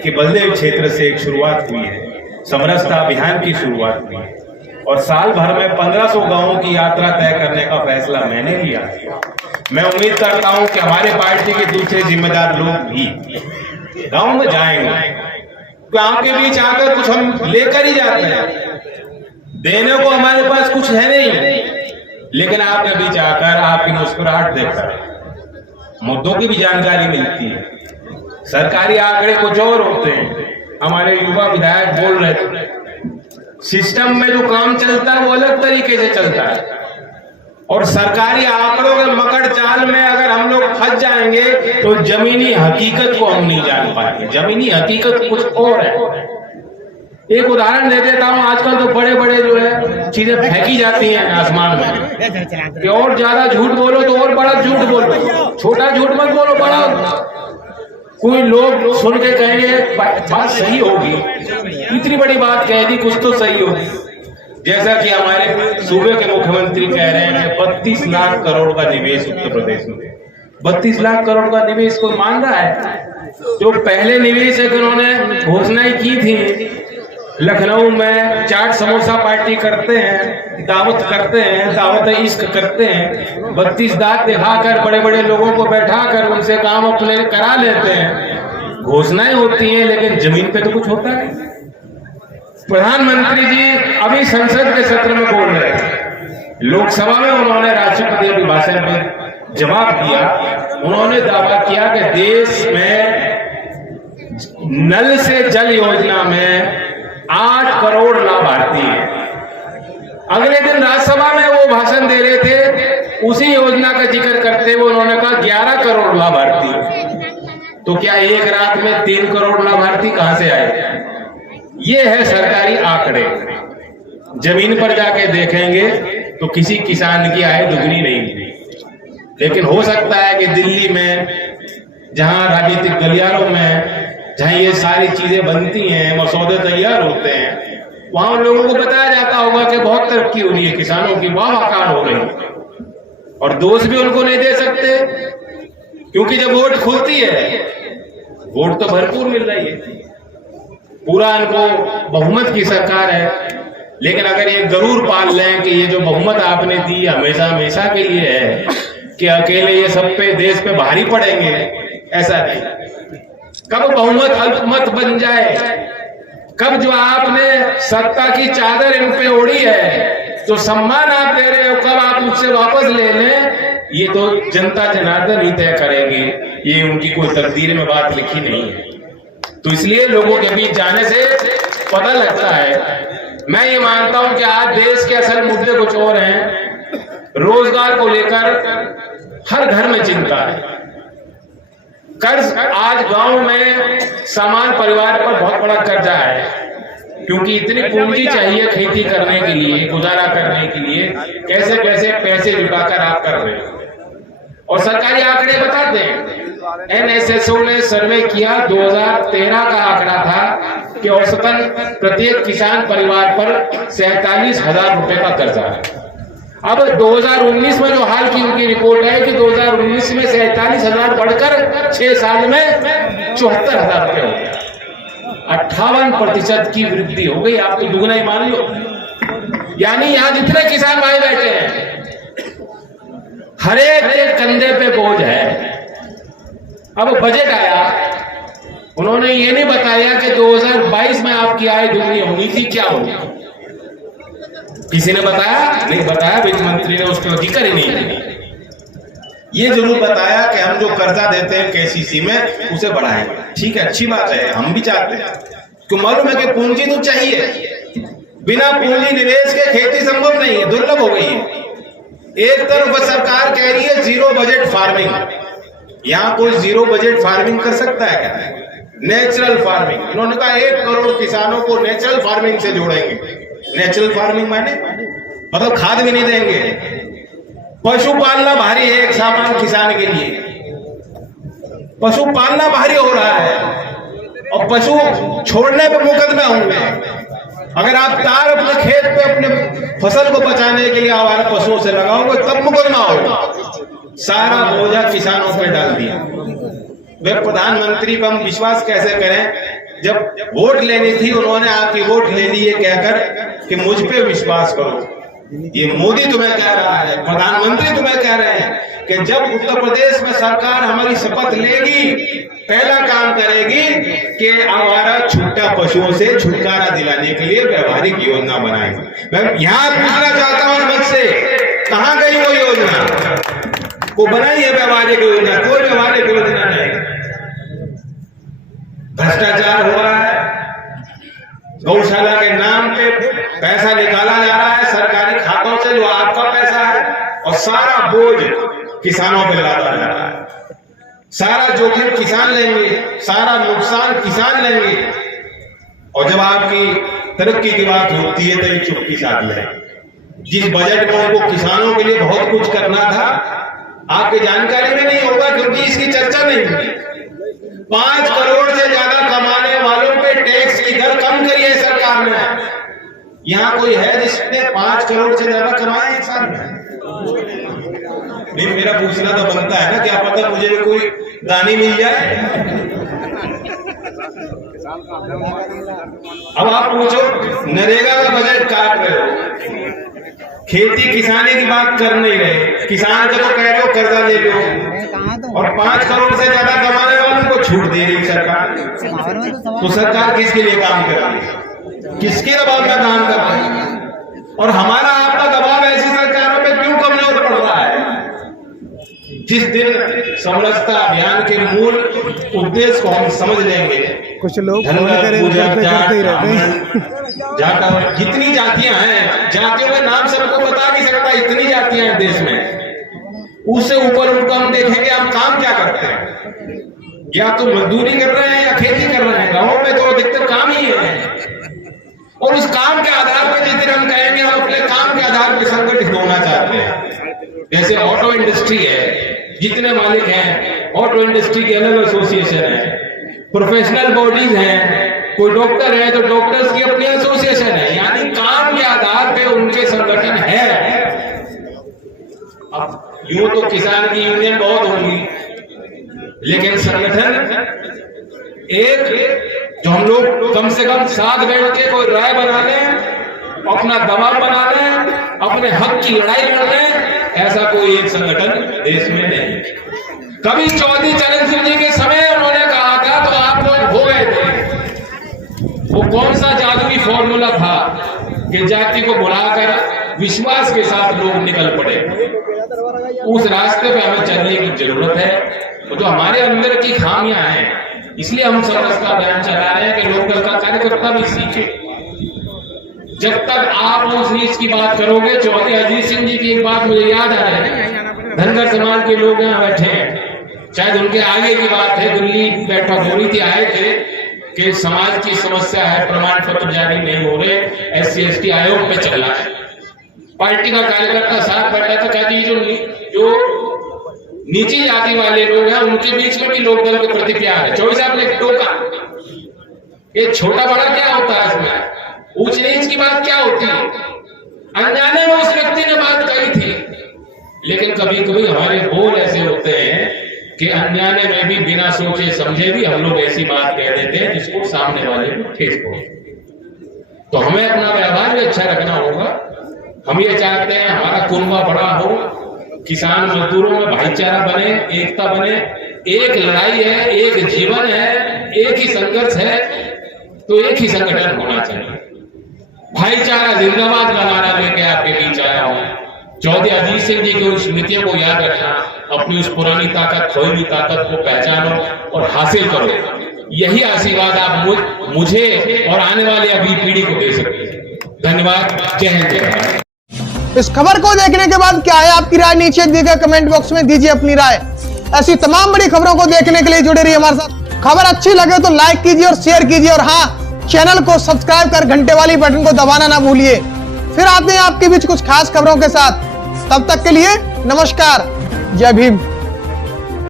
कि बलदेव क्षेत्र से एक शुरुआत हुई है, समरसता अभियान की शुरुआत हुई है और साल भर में 1500 गांवों की यात्रा तय करने का फैसला मैंने लिया। मैं उम्मीद करता हूं कि हमारे पार्टी के दूसरे जिम्मेदार लोग भी गांव में जाएंगे। गांव के बीच आकर कुछ हम लेकर ही जाते हैं, देने को हमारे पास कुछ है नहीं, लेकिन आपके बीच आकर आपकी मुस्कुराहट देखकर मुद्दों की भी जानकारी मिलती है। सरकारी आंकड़े कुछ और होते हैं। हमारे युवा विधायक बोल रहे थे, सिस्टम में जो काम चलता है वो अलग तरीके से चलता है, और सरकारी आंकड़ों के मकड़ जाल में अगर हम लोग फंस जाएंगे तो जमीनी हकीकत को हम नहीं जान पाएंगे। जमीनी हकीकत कुछ और है। एक उदाहरण दे देता हूं, आजकल तो बड़े बड़े जो है चीजें फेंकी जाती हैं आसमान में कि और ज्यादा झूठ बोलो तो और बड़ा झूठ बोलो, छोटा झूठ मत बोलो, बड़ा। कोई लोग सुन के कहेंगे बात सही होगी, इतनी बड़ी बात कह दी, कुछ तो सही होगी। जैसा कि हमारे सूबे के मुख्यमंत्री कह रहे हैं कि 32 लाख करोड़ का निवेश उत्तर प्रदेश में। 32 लाख करोड़ का निवेश कोई मान रहा है? जो पहले निवेश है कि उन्होंने घोषणाएं की थी, लखनऊ में चाट समोसा पार्टी करते हैं, दावत करते हैं, दावत इश्क करते हैं, 32 दांत दिखाकर बड़े बड़े लोगों को बैठाकर उनसे काम अपने करा लेते हैं। घोषणाएं होती हैं लेकिन जमीन पे तो कुछ होता है। प्रधानमंत्री जी अभी संसद के सत्र में बोल रहे थे, लोकसभा में उन्होंने राष्ट्रपति अभिभाषण में जवाब दिया। उन्होंने दावा किया कि देश में नल से जल योजना में 8 करोड़ लाभार्थी हैं। अगले दिन राज्यसभा में वो भाषण दे रहे थे, उसी योजना का जिक्र करते हुए उन्होंने कहा 11 करोड़ लाभार्थी। तो क्या एक रात में 3 करोड़ लाभार्थी कहां से आए? ये है सरकारी आंकड़े। जमीन पर जाके देखेंगे तो किसी किसान की आय दुगनी नहीं हुई, लेकिन हो सकता है कि दिल्ली में, जहां राजनीतिक गलियारों में जहां ये सारी चीजें बनती हैं, मसौदे तैयार होते हैं, वहां लोगों को बताया जाता होगा कि बहुत तरक्की हो रही है, किसानों की वाह हो गई, और दोष भी उनको नहीं दे सकते क्योंकि जब वोट खुलती है, वोट तो भरपूर मिल रही है, पूरा इनको बहुमत की सरकार है। लेकिन अगर ये जरूर पाल लें कि ये जो बहुमत आपने दी हमेशा हमेशा के लिए है, कि अकेले ये सब पे देश पे भारी पड़ेंगे, ऐसा नहीं। कब बहुमत अल्पमत बन जाए, कब जो आपने सत्ता की चादर इन पे ओढ़ी है, जो सम्मान आप दे रहे हो, कब आप मुझसे वापस ले लें, ये तो जनता जनार्दन ही तय करेंगे। ये उनकी कोई तकदीर में बात लिखी नहीं है। तो इसलिए लोगों के बीच जाने से पता लगता है। मैं ये मानता हूं कि आज देश के असल मुद्दे कुछ और हैं। रोजगार को लेकर हर घर में चिंता है। कर्ज, आज गांव में सामान्य परिवार पर बहुत बड़ा कर्जा है, क्योंकि इतनी पूंजी चाहिए खेती करने के लिए, गुजारा करने के लिए, कैसे कैसे पैसे जुटाकर आप कर रहे हो। और सरकारी आंकड़े बताते हैं, एनएसएसओ ने सर्वे किया, 2013 का आंकड़ा था कि औसतन प्रत्येक किसान परिवार पर 47,000 रुपए का कर्जा है। अब 2019 में जो हाल की उनकी रिपोर्ट है कि 2019 में 47,000 बढ़कर 6 साल में 74,000 रुपए हो गया। 58% की वृद्धि हो गई। आप तो दुगना ही मान लो। यानी यहां जितने किसान भाई बैठे हैं, हर एक के कंधे पे बोझ है। अब बजट आया, उन्होंने ये नहीं बताया कि 2022 में आपकी आय दुगनी होनी थी, क्या होगी? किसी ने बताया? नहीं बताया। वित्त मंत्री ने उसको जिक्र ही नहीं किया। ये जरूर बताया कि हम जो कर्जा देते हैं केसीसी में उसे बढ़ाएंगे। ठीक है, अच्छी बात है, हम भी चाहते हैं। तो मालूम है कि पूंजी तो चाहिए, बिना पूंजी निवेश के खेती संभव नहीं है, दुर्लभ हो गई है। एक तरफ सरकार कह रही है जीरो बजट फार्मिंग, यहां कोई जीरो बजट फार्मिंग कर सकता है क्या? नेचुरल फार्मिंग, उन्होंने कहा 1 करोड़ किसानों को नेचुरल फार्मिंग से जोड़ेंगे। नेचुरल फार्मिंग माने मतलब खाद भी नहीं देंगे। पशु पालना भारी है एक सामान्य किसान के लिए, पशु पालना भारी हो रहा है, और पशु छोड़ने पे मुकदमे होंगे। अगर आप तार अपने खेत पे अपने फसल को बचाने के लिए आवारा पशुओं से लगाओगे तब मुकदमा होगा। सारा बोझा किसानों पे डाल दिया। वे प्रधानमंत्री पर हम विश्वास कैसे करें जब वोट लेनी थी उन्होंने आपकी वोट ले ली ये कहकर कि मुझ पे विश्वास करो। ये मोदी तुम्हें कह रहा है, प्रधानमंत्री तुम्हें कह रहे हैं कि जब उत्तर प्रदेश में सरकार हमारी शपथ लेगी पहला काम करेगी कि हमारा छूटा पशुओं से छुटकारा दिलाने के लिए व्यवहारिक योजना बनाएगी। मैं यहाँ पूछना चाहता हूँ मुझसे, कहाँ गई वो योजना? वो बनाई है व्यवहारिक योजना? कोई व्यवहारिक योजना नहीं। भ्रष्टाचार हो रहा है, गौशाला के नाम पे पैसा निकाला जा रहा है सरकारी खातों से जो आपका पैसा है, और सारा बोझ किसानों पे लादा जा रहा है। सारा जोखिम किसान लेंगे, सारा नुकसान किसान लेंगे, और जब आपकी तरक्की की बात होती है तो ये चुप्पी साध ले। जिस बजट में उनको किसानों के लिए बहुत कुछ करना था आपकी जानकारी में नहीं होगा क्योंकि इसकी चर्चा नहीं हुई। 5 करोड़ से ज्यादा कमाने वालों पे टैक्स की दर कम करी है सरकार ने। यहाँ कोई है जिसने 5 करोड़ से ज्यादा कमाए एक साल में? नहीं, मेरा पूछना तो बनता है ना, क्या पता मुझे भी कोई दानी मिल जाए। अब आप पूछो, नरेगा का बजट काट रहे हो, खेती किसानी की बात कर नहीं रहे, किसान को तो कह दो कर्जा ले लो, और 5 करोड़ से ज्यादा कमाने वालों को छूट दे रही सरकार। तो सरकार किसके लिए काम कर रही है? किसके दबाव में काम कर रही है? और हमारा आपका दबाव ऐसी सरकारों पे क्यों कमजोर पड़ रहा है? जिस दिन समरसता अभियान के मूल उद्देश्य को हम समझ लेंगे, कुछ लोग जितनी जातियां हैं, जातियों के नाम सबको बता नहीं सकता, इतनी जातियां हैं देश में, उससे ऊपर उनको हम देखेंगे हम काम क्या करते हैं। या तो मजदूरी कर रहे हैं या खेती कर रहे हैं, गांवों में तो अधिकतर काम ही है। और उस काम के आधार पर जिस दिन हम कहेंगे हम अपने काम के आधार पर संगठित होना चाहते हैं। जैसे ऑटो इंडस्ट्री है, जितने मालिक हैं ऑटो इंडस्ट्री के अलग एसोसिएशन है, प्रोफेशनल बॉडीज हैं, कोई डॉक्टर है तो डॉक्टर्स की अपनी एसोसिएशन है, यानी काम के आधार पे उनके संगठन है। अब यूं तो किसान की यूनियन बहुत होंगी, लेकिन संगठन एक जो हम लोग कम से कम साथ बैठ के कोई राय बना लें, अपना दबाव बना लें, अपने हक की लड़ाई लड़ लें, ऐसा कोई एक संगठन देश में नहीं। कभी चौधरी चरण सिंह जी के समय उन्होंने कहा था तो आप लोग हो गए थे। वो कौन सा जादुई फॉर्मूला था कि जाति को बुलाकर विश्वास के साथ लोग निकल पड़े? उस रास्ते पे हमें चलने की जरूरत है। वो तो हमारे अंदर की खामियां हैं, इसलिए हम समरसता अभियान चला रहे हैं कि लोकदल का कार्यकर्ता भी सीखे। जब तक आप उस नीच की बात करोगे, चौधरी अजीत सिंह जी की एक बात मुझे याद आ रही है, धनगर समाज के लोग यहाँ बैठे हैं, शायद उनके आगे की बात है, दिल्ली बैठक हो रही थी, आए थे कि समाज की समस्या है, प्रमाण पत्र जारी नहीं हो रहे, SC/ST आयोग में चल रहा है। पार्टी का कार्यकर्ता साथ बैठा था, कहती जो नीची जाति वाले लोग हैं उनके बीच में भी लोकदल के प्रति प्यार है। चौधरी साहब ने टोका, ये छोटा बड़ा क्या होता है, इसमें ऊंच नीच की बात क्या होती है? अनजाने में उस व्यक्ति ने बात कही थी, लेकिन कभी कभी हमारे बोल ऐसे होते हैं कि अनजाने में भी बिना सोचे समझे भी हम लोग ऐसी बात कह देते हैं जिसको सामने वाले को ठेस पहुंचे। तो हमें अपना व्यवहार भी अच्छा रखना होगा। हम ये चाहते हैं हमारा कुनबा बड़ा हो, किसान मजदूरों में भाईचारा बने, एकता बने। एक लड़ाई है, एक जीवन है, एक ही संघर्ष है, तो एक ही संगठन होना चाहिए। भाईचारा जिंदाबाद का नारा लेके आपके बीच आया हूं। चौधरी अजीत सिंह जी की स्मृतियों को याद रखना, अपनी उस पुरानी ताकत, खोई ताकत को पहचानो और हासिल करो। यही आशीर्वाद आप मुझे और आने वाली अगली पीढ़ी को दे सकते हैं। धन्यवाद। जय हिंद, जय भारत। इस खबर को देखने के बाद क्या है आपकी राय? नीचे दिए गए कमेंट बॉक्स में दीजिए अपनी राय। ऐसी तमाम बड़ी खबरों को देखने के लिए जुड़े रहिए हमारे साथ। खबर अच्छी लगे तो लाइक कीजिए और शेयर कीजिए, और हाँ, चैनल को सब्सक्राइब कर घंटे वाली बटन को दबाना ना भूलिए। फिर आते हैं आपके बीच कुछ खास खबरों के साथ। तब तक के लिए नमस्कार, जय भीम।